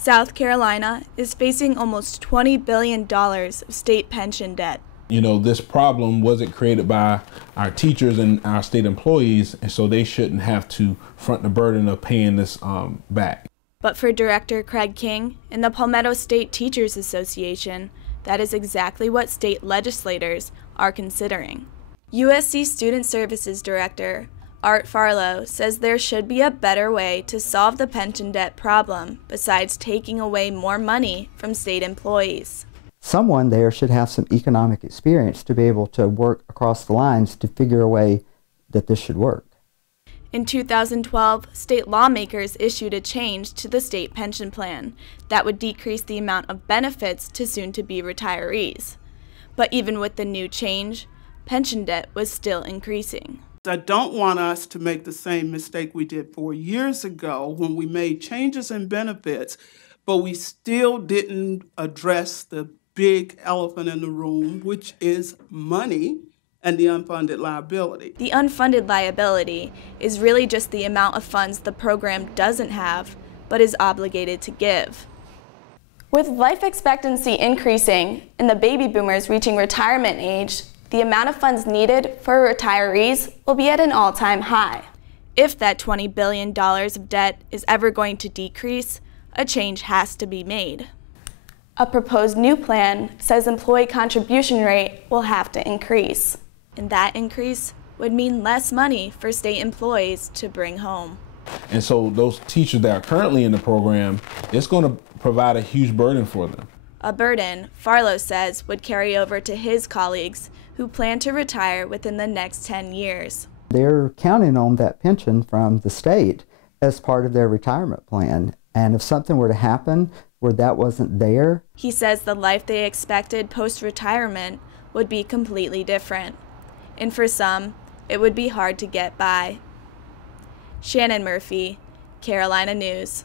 South Carolina is facing almost $20 billion of state pension debt. You know, this problem wasn't created by our teachers and our state employees, and so they shouldn't have to front the burden of paying this back. But for Director Craig King and the Palmetto State Teachers Association, that is exactly what state legislators are considering. USC Student Services Director Art Farlow says there should be a better way to solve the pension debt problem besides taking away more money from state employees. Someone there should have some economic experience to be able to work across the lines to figure a way that this should work. In 2012, state lawmakers issued a change to the state pension plan that would decrease the amount of benefits to soon-to-be retirees. But even with the new change, pension debt was still increasing. I don't want us to make the same mistake we did 4 years ago when we made changes in benefits, but we still didn't address the big elephant in the room, which is money and the unfunded liability. The unfunded liability is really just the amount of funds the program doesn't have, but is obligated to give. With life expectancy increasing and the baby boomers reaching retirement age, the amount of funds needed for retirees will be at an all-time high. If that $20 billion of debt is ever going to decrease, a change has to be made. A proposed new plan says employee contribution rate will have to increase, and that increase would mean less money for state employees to bring home. And so those teachers that are currently in the program, it's going to provide a huge burden for them. A burden, Farlow says, would carry over to his colleagues who plan to retire within the next 10 years. They're counting on that pension from the state as part of their retirement plan. And if something were to happen where that wasn't there, he says the life they expected post-retirement would be completely different. And for some, it would be hard to get by. Shannon Murphy, Carolina News.